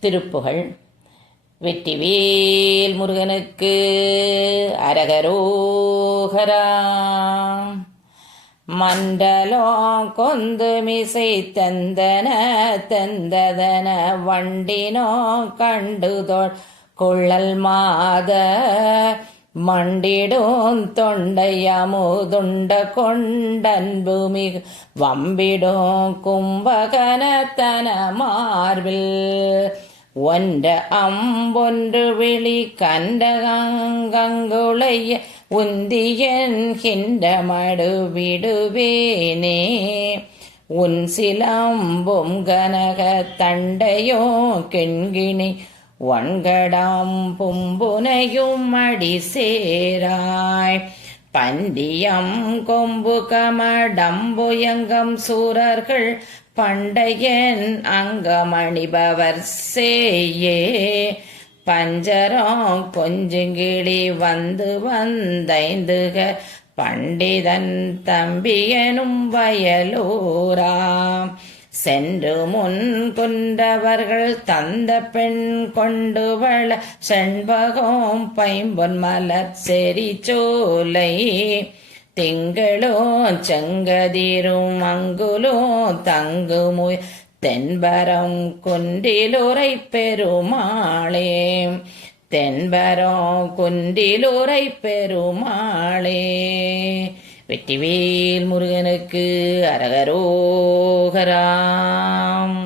திருப்புகழ். வெற்றிவேல் முருகனுக்கு அரகரோகரா. மண்டலோ கொந்து மிசை தந்தன தந்ததன வண்டினோ கண்டுதோள் கொள்ளல் மாத மண்டிடும் தொண்டையமுதுண்ட கொண்டன்பு மிகு வம்பிடும் கும்பகனத்தன மார்பில் ஒன்ற அம்பொன்று விழி கண்டகங்குளைய உந்தியன்கின்ற மடுவிடுவேனே உன் சிலம்பும் கனக தண்டையோ கெண்கிணி ஒன்கடாம் பும்புனையும் அடி சேராய் பண்டியம் கொம்பு கமடம்புயங்கம் சூரர்கள் பண்டையன் அங்கமணிபவர் சேயே பஞ்சரம் கொஞ்சுங்கிளி வந்து வந்தைந்துக பண்டிதன் தம்பியனும் வயலூரா சென்று முன் குன்றவர்கள் தந்த பெண் கொண்டு வள செண்பகம் பைம்பொன் மலர் செறி சோலை திங்களோ செங்கதிரும் அங்குலோ தங்குமுய் தென்பரம் குன்றிலுரை பெருமாளே தென்பரம் குன்றிலுரை பெருமாளே. வெற்றிவேல் முருகனுக்கு அரகரோகராம்.